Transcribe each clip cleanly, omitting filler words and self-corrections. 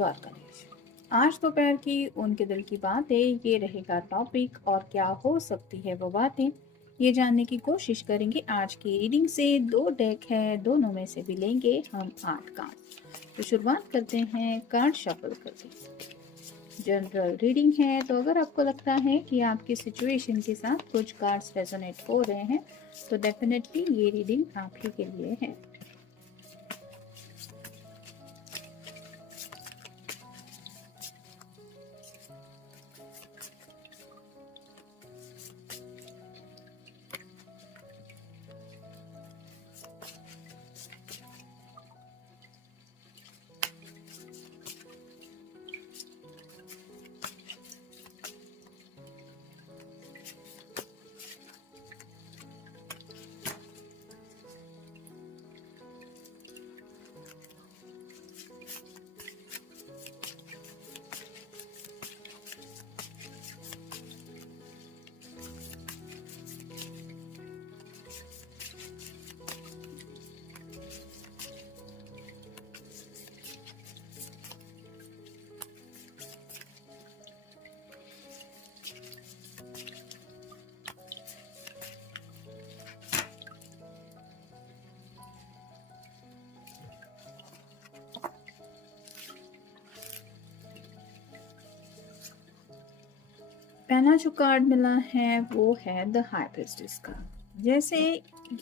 द्वारकाधीश। आज दोपहर की उनके दिल की बातें, ये रहेगा टॉपिक। और क्या हो सकती है वो बातें, ये जानने की कोशिश करेंगे। आज की रीडिंग से 2 डेक है, दोनों में से भी लेंगे हम 8 कार्ड। तो शुरुआत करते हैं कार्ड शफल करके। जनरल रीडिंग है, तो अगर आपको लगता है कि आपकी सिचुएशन के साथ कुछ कार्ड्स रेजोनेट हो रहे हैं तो डेफिनेटली ये रीडिंग आप ही के लिए है। पहला जो कार्ड मिला है वो है द हाई प्रीस्टेस का। जैसे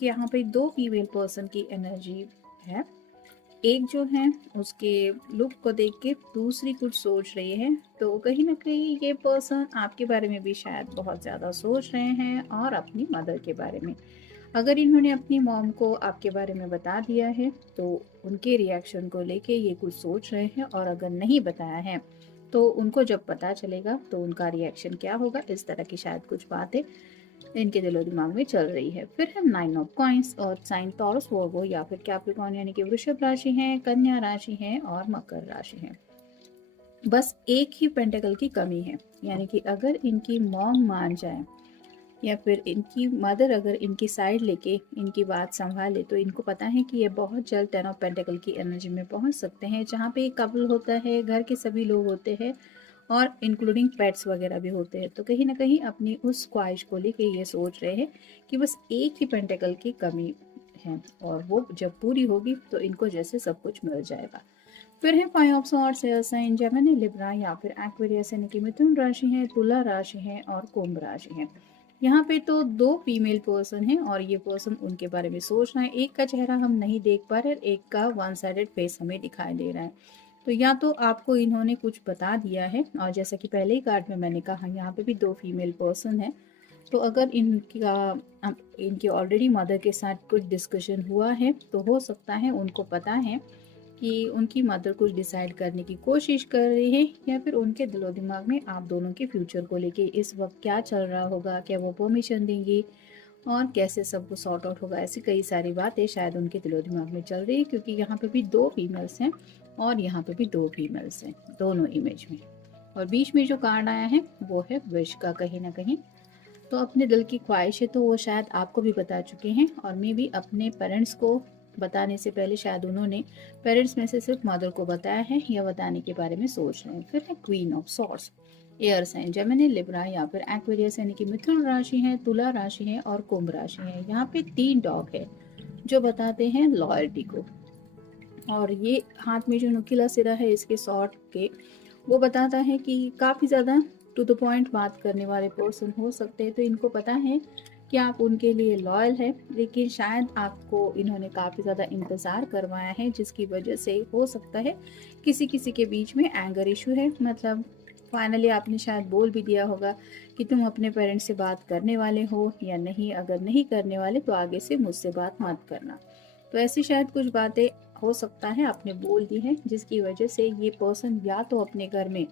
यहाँ पे 2 फीमेल पर्सन की एनर्जी है। एक जो है उसके लुक को देख के दूसरी कुछ सोच रही है, तो कहीं ना कहीं ये पर्सन आपके बारे में भी शायद बहुत ज़्यादा सोच रहे हैं और अपनी मदर के बारे में। अगर इन्होंने अपनी मॉम को आपके बारे में बता दिया है तो उनके रिएक्शन को लेके ये कुछ सोच रहे हैं, और अगर नहीं बताया है तो उनको जब पता चलेगा तो उनका रिएक्शन क्या होगा, इस तरह की शायद कुछ बातें इनके दिलो दिमाग में चल रही है। फिर है 9 ऑफ कॉइंस, और साइन टॉरस वर्गो या फिर कैप्रिकॉर्न यानी कि वृषभ राशि है, कन्या राशि है और मकर राशि है। बस एक ही पेंटेकल की कमी है, यानी कि अगर इनकी मॉम मान जाए या फिर इनकी मदर अगर इनकी साइड लेके इनकी बात संभाले तो इनको पता है कि ये बहुत जल्द 10 ऑफ पेंटेकल की एनर्जी में पहुंच सकते हैं, जहाँ पे एक कपल होता है, घर के सभी लोग होते हैं और इंक्लूडिंग पेट्स वगैरह भी होते हैं। तो कहीं ना कहीं अपनी उस ख्वाहिश को लेके ये सोच रहे हैं कि बस एक ही पेंटेकल की कमी है, और वो जब पूरी होगी तो इनको जैसे सब कुछ मिल जाएगा। फिर है 5 of swords, air sign Gemini Libra या फिर एक्वेरियस यानी कि मिथुन राशि है, तुला राशि है और कुंभ राशि है। यहाँ पे तो 2 फीमेल पर्सन हैं और ये पर्सन उनके बारे में सोच रहा है। एक का चेहरा हम नहीं देख पा रहे, एक का वन साइडेड फेस हमें दिखाई दे रहा है। तो या तो आपको इन्होंने कुछ बता दिया है, और जैसा कि पहले ही कार्ड में मैंने कहा यहाँ पे भी 2 फीमेल पर्सन है। तो अगर इनके ऑलरेडी मदर के साथ कुछ डिस्कशन हुआ है तो हो सकता है उनको पता है कि उनकी मदर कुछ डिसाइड करने की कोशिश कर रही है, या फिर उनके दिलो दिमाग में आप दोनों के फ्यूचर को लेके इस वक्त क्या चल रहा होगा, क्या वो परमिशन देंगी और कैसे सब कुछ सॉर्ट आउट होगा। ऐसी कई सारी बातें शायद उनके दिलो दिमाग में चल रही है, क्योंकि यहाँ पे भी 2 फीमेल्स हैं और यहाँ पे भी 2 फीमेल्स हैं दोनों इमेज में। और बीच में जो कार्ड आया है वो है विश का। कहीं ना कहीं तो अपने दिल की ख्वाहिश है तो वो शायद आपको भी बता चुके हैं, और मे भी अपने पेरेंट्स को बताने से पहले शायद उन्होंने पेरेंट्स में से सिर्फ मदर को बताया है या बताने के बारे में सोच रहे हैं। फिर है queen of swords, air sign Gemini Libra या फिर एक्वेरियस यानी कि मिथुन राशि है, तुला राशि है और कुंभ राशि है। यहाँ पे 3 डॉग है जो बताते हैं लॉयल्टी को, और ये हाथ में जो नुकीला सिरा है इसके सॉर्ट के वो बताता है कि काफ़ी ज़्यादा टू द पॉइंट बात करने वाले पर्सन हो सकते हैं। तो इनको पता है कि आप उनके लिए लॉयल है, लेकिन शायद आपको इन्होंने काफ़ी ज़्यादा इंतज़ार करवाया है, जिसकी वजह से हो सकता है किसी किसी के बीच में एंगर इशू है। मतलब फाइनली आपने शायद बोल भी दिया होगा कि तुम अपने पेरेंट्स से बात करने वाले हो या नहीं, अगर नहीं करने वाले तो आगे से मुझसे बात मत करना। तो ऐसी शायद कुछ बातें हो सकता है आपने बोल दी है, जिसकी वजह से ये पर्सन या तो अपने घर में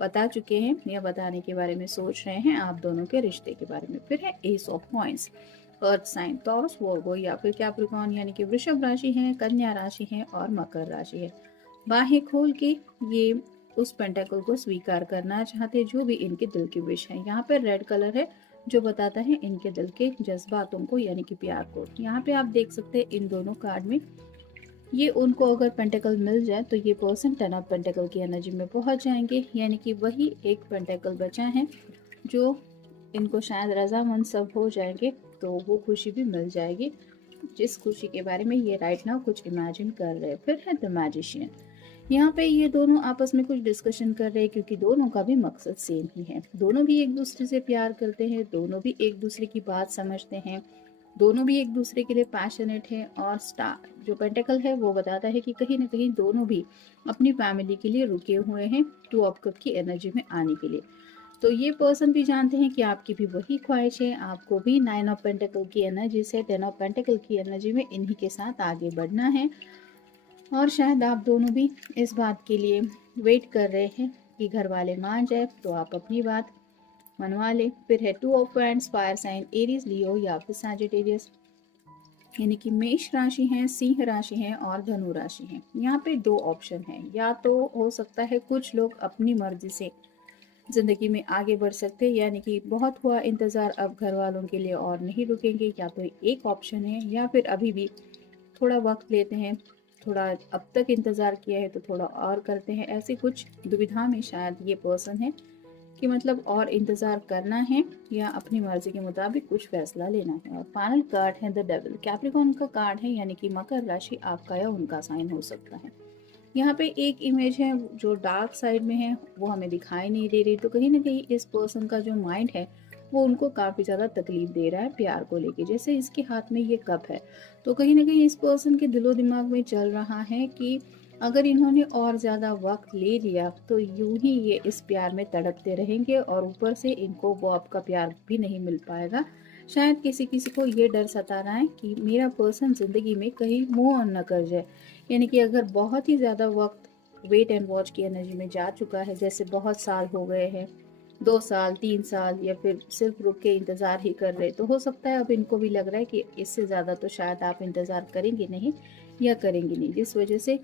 बता चुके हैं या बताने के बारे में सोच रहे हैं आप दोनों के रिश्ते के बारे में। फिर है ace of coins, earth sign Taurus Virgo या फिर कैप्रिकॉर्न यानी कि वृषभ राशि है, कन्या राशि है और मकर राशि है। बाहें खोल के ये उस पेंटाकल को स्वीकार करना चाहते जो भी इनके दिल की विश है। यहाँ पर रेड कलर है जो बताता है इनके दिल के जज्बातों को यानी कि प्यार को। यहाँ पे आप देख सकते हैं इन दोनों कार्ड में ये उनको अगर पेंटेकल मिल जाए तो ये पर्सन 10 ऑफ पेंटेकल की एनर्जी में पहुंच जाएंगे, यानी कि वही एक पेंटेकल बचा है जो इनको शायद रजामंद सब हो जाएंगे, तो वो खुशी भी मिल जाएगी जिस खुशी के बारे में ये राइट नाउ कुछ इमेजिन कर रहे हैं। फिर है द मैजिशियन। यहाँ पे ये दोनों आपस में कुछ डिस्कशन कर रहे हैं क्योंकि दोनों का भी मकसद सेम ही है। दोनों भी एक दूसरे से प्यार करते हैं, दोनों भी एक दूसरे की बात समझते हैं, दोनों भी एक दूसरे के लिए पैशनेट है। और स्टार जो पेंटेकल है वो बताता है कि कहीं ना कहीं दोनों भी अपनी फैमिली के लिए रुके हुए हैं 2 ऑफ कप की एनर्जी में आने के लिए। तो ये पर्सन भी जानते हैं कि आपकी भी वही ख्वाहिश है, आपको भी 9 ऑफ पेंटेकल की एनर्जी से 10 ऑफ पेंटेकल की एनर्जी में इन्हीं के साथ आगे बढ़ना है। और शायद आप दोनों भी इस बात के लिए वेट कर रहे हैं कि घर वाले मान जाए तो आप अपनी बात मनवा ले। फिर है 2 of wands, fire sign Aries, Leo या फिर सैजिटेरियस, यानी कि मेष राशि है, सिंह राशि है और धनु राशि है। यहाँ पे 2 ऑप्शन है, या तो हो सकता है कुछ लोग अपनी मर्जी से जिंदगी में आगे बढ़ सकते हैं, यानी कि बहुत हुआ इंतजार, अब घर वालों के लिए और नहीं रुकेंगे, या तो एक ऑप्शन है, या फिर अभी भी थोड़ा वक्त लेते हैं, थोड़ा अब तक इंतजार किया है तो थोड़ा और करते हैं। ऐसी कुछ दुविधा में शायद ये पर्सन है कि मतलब और इंतजार करना है या अपनी मर्जी के मुताबिक कुछ फैसला लेना है। और फाइनल कार्ड है द डेविल, कैप्रिकॉर्न का कार्ड है, यानी कि मकर राशि आपका या उनका साइन हो सकता है। यहाँ पे एक इमेज है जो डार्क साइड में है, वो हमें दिखाई नहीं दे रही, तो कहीं ना कहीं इस पर्सन का जो माइंड है वो उनको काफ़ी ज़्यादा तकलीफ दे रहा है प्यार को लेके। जैसे इसके हाथ में ये कप है, तो कहीं ना कहीं इस पर्सन के दिलो दिमाग में चल रहा है कि अगर इन्होंने और ज़्यादा वक्त ले लिया तो यूं ही ये इस प्यार में तड़पते रहेंगे और ऊपर से इनको वो आपका प्यार भी नहीं मिल पाएगा। शायद किसी किसी को ये डर सता रहा है कि मेरा पर्सन ज़िंदगी में कहीं मूव ऑन न कर जाए, यानी कि अगर बहुत ही ज़्यादा वक्त वेट एंड वॉच की एनर्जी में जा चुका है, जैसे बहुत साल हो गए हैं, 2 साल 3 साल, या फिर सिर्फ रुक के इंतज़ार ही कर रहे, तो हो सकता है अब इनको भी लग रहा है कि इससे ज़्यादा तो शायद आप इंतज़ार करेंगे नहीं या करेंगे नहीं, जिस वजह से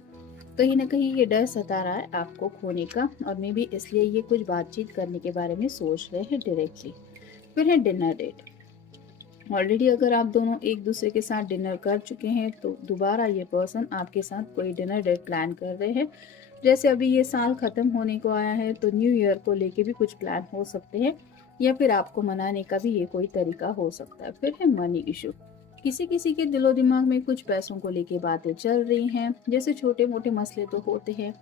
कहीं ना कहीं ये डर सता रहा है आपको खोने का। और मे भी इसलिए ये कुछ बातचीत करने के बारे में सोच रहे हैं डायरेक्टली। फिर है डिनर डेट। ऑलरेडी अगर आप दोनों एक दूसरे के साथ डिनर कर चुके हैं तो दोबारा ये पर्सन आपके साथ कोई डिनर डेट प्लान कर रहे हैं। जैसे अभी ये साल ख़त्म होने को आया है तो न्यू ईयर को लेके भी कुछ प्लान हो सकते हैं, या फिर आपको मनाने का भी ये कोई तरीका हो सकता है। फिर है मनी इशू। किसी किसी के दिलो दिमाग में कुछ पैसों को लेके बातें चल रही हैं, जैसे छोटे मोटे मसले तो होते हैं,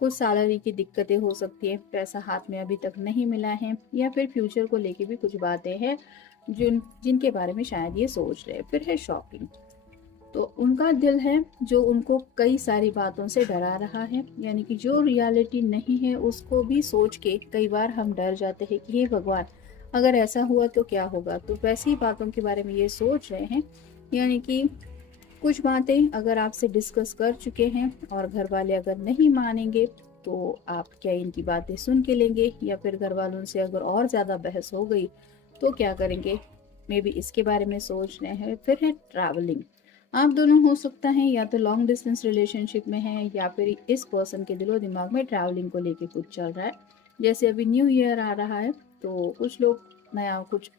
कुछ सैलरी की दिक्कतें हो सकती है, पैसा हाथ में अभी तक नहीं मिला है, या फिर फ्यूचर को लेके भी कुछ बातें हैं जिनके बारे में शायद ये सोच रहे हैं। फिर है शॉपिंग। तो उनका दिल है जो उनको कई सारी बातों से डरा रहा है, यानी कि जो रियलिटी नहीं है उसको भी सोच के कई बार हम डर जाते हैं कि हे भगवान अगर ऐसा हुआ तो क्या होगा। तो वैसी ही बातों के बारे में ये सोच रहे हैं, यानी कि कुछ बातें अगर आपसे डिस्कस कर चुके हैं और घर वाले अगर नहीं मानेंगे तो आप क्या इनकी बातें सुन के लेंगे, या फिर घर वालों से अगर और ज़्यादा बहस हो गई तो क्या करेंगे, मे बी इसके बारे में सोच रहे हैं। फिर है ट्रैवलिंग। आप दोनों हो सकता है या तो लॉन्ग डिस्टेंस रिलेशनशिप में हैं, या फिर इस पर्सन के दिलो दिमाग में ट्रैवलिंग को लेके कुछ चल रहा है। जैसे अभी न्यू ईयर आ रहा है तो कुछ लोग नया कुछ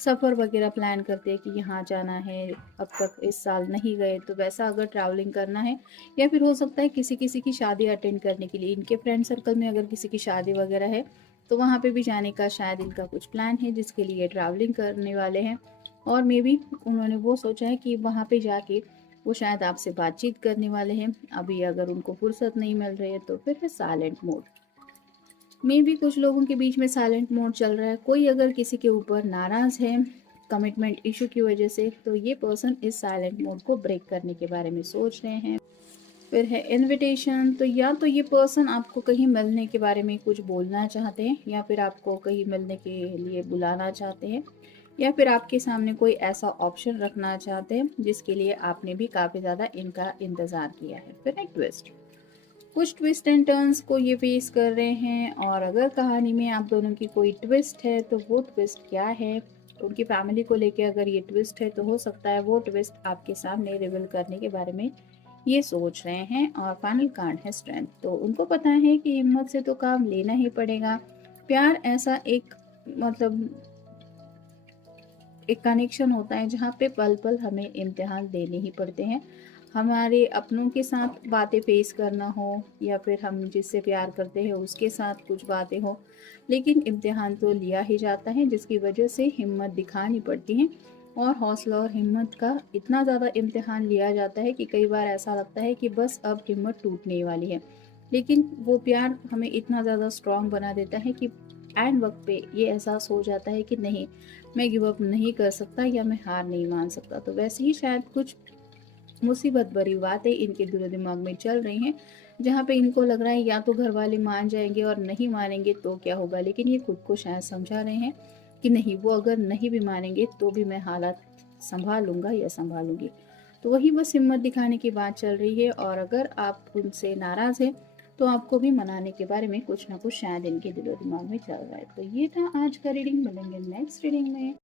सफ़र वगैरह प्लान करते हैं कि यहाँ जाना है, अब तक इस साल नहीं गए, तो वैसा अगर ट्रैवलिंग करना है। या फिर हो सकता है किसी किसी की शादी अटेंड करने के लिए, इनके फ्रेंड सर्कल में अगर किसी की शादी वगैरह है तो वहाँ पे भी जाने का शायद इनका कुछ प्लान है जिसके लिए ट्रैवलिंग करने वाले हैं। और मे बी उन्होंने वो सोचा है कि वहाँ पे जाके वो शायद आपसे बातचीत करने वाले हैं, अभी अगर उनको फुर्सत नहीं मिल रही है। तो फिर है साइलेंट मोड। मे भी कुछ लोगों के बीच में साइलेंट मोड चल रहा है। कोई अगर किसी के ऊपर नाराज है कमिटमेंट इशू की वजह से, तो ये पर्सन इस साइलेंट मोड को ब्रेक करने के बारे में सोच रहे हैं। फिर है इनविटेशन। तो या तो ये पर्सन आपको कहीं मिलने के बारे में कुछ बोलना चाहते हैं, या फिर आपको कहीं मिलने के लिए बुलाना चाहते हैं, या फिर आपके सामने कोई ऐसा ऑप्शन रखना चाहते हैं जिसके लिए आपने भी काफ़ी ज़्यादा इनका इंतज़ार किया है। फिर है ट्विस्ट। कुछ ट्विस्ट एंड टर्न्स को ये फेस कर रहे हैं, और अगर कहानी में आप दोनों की कोई ट्विस्ट है तो वो ट्विस्ट क्या है, उनकी फैमिली को लेके अगर ये ट्विस्ट है तो हो सकता है वो ट्विस्ट आपके सामने रिवील करने के बारे में ये सोच रहे हैं। और फाइनल कार्ड है स्ट्रेंथ। तो उनको पता है कि हिम्मत से तो काम लेना ही पड़ेगा। प्यार ऐसा एक मतलब एक कनेक्शन होता है जहाँ पे पल पल हमें इम्तिहान देने ही पड़ते हैं। हमारे अपनों के साथ बातें फेस करना हो या फिर हम जिससे प्यार करते हैं उसके साथ कुछ बातें हो, लेकिन इम्तिहान तो लिया ही जाता है, जिसकी वजह से हिम्मत दिखानी पड़ती है। और हौसला और हिम्मत का इतना ज़्यादा इम्तिहान लिया जाता है कि कई बार ऐसा लगता है कि बस अब हिम्मत टूटने वाली है, लेकिन वो प्यार हमें इतना ज़्यादा स्ट्रांग बना देता है कि एंड वक्त पे ये एहसास हो जाता है कि नहीं, मैं गिव अप नहीं कर सकता या मैं हार नहीं मान सकता। तो वैसे ही शायद कुछ मुसीबत भरी बातें इनके दिलो दिमाग में चल रही हैं, जहाँ पे इनको लग रहा है या तो घर वाले मान जाएंगे और नहीं मानेंगे तो क्या होगा, लेकिन ये खुद को शायद समझा रहे हैं कि नहीं, वो अगर नहीं भी मानेंगे तो भी मैं हालात संभाल लूँगा या संभालूंगी। तो वही बस हिम्मत दिखाने की बात चल रही है, और अगर आप उनसे नाराज़ हैं तो आपको भी मनाने के बारे में कुछ ना कुछ शायद इनके दिलो दिमाग में चल रहा है। तो ये था आज का रीडिंग, मिलेंगे नेक्स्ट रीडिंग में।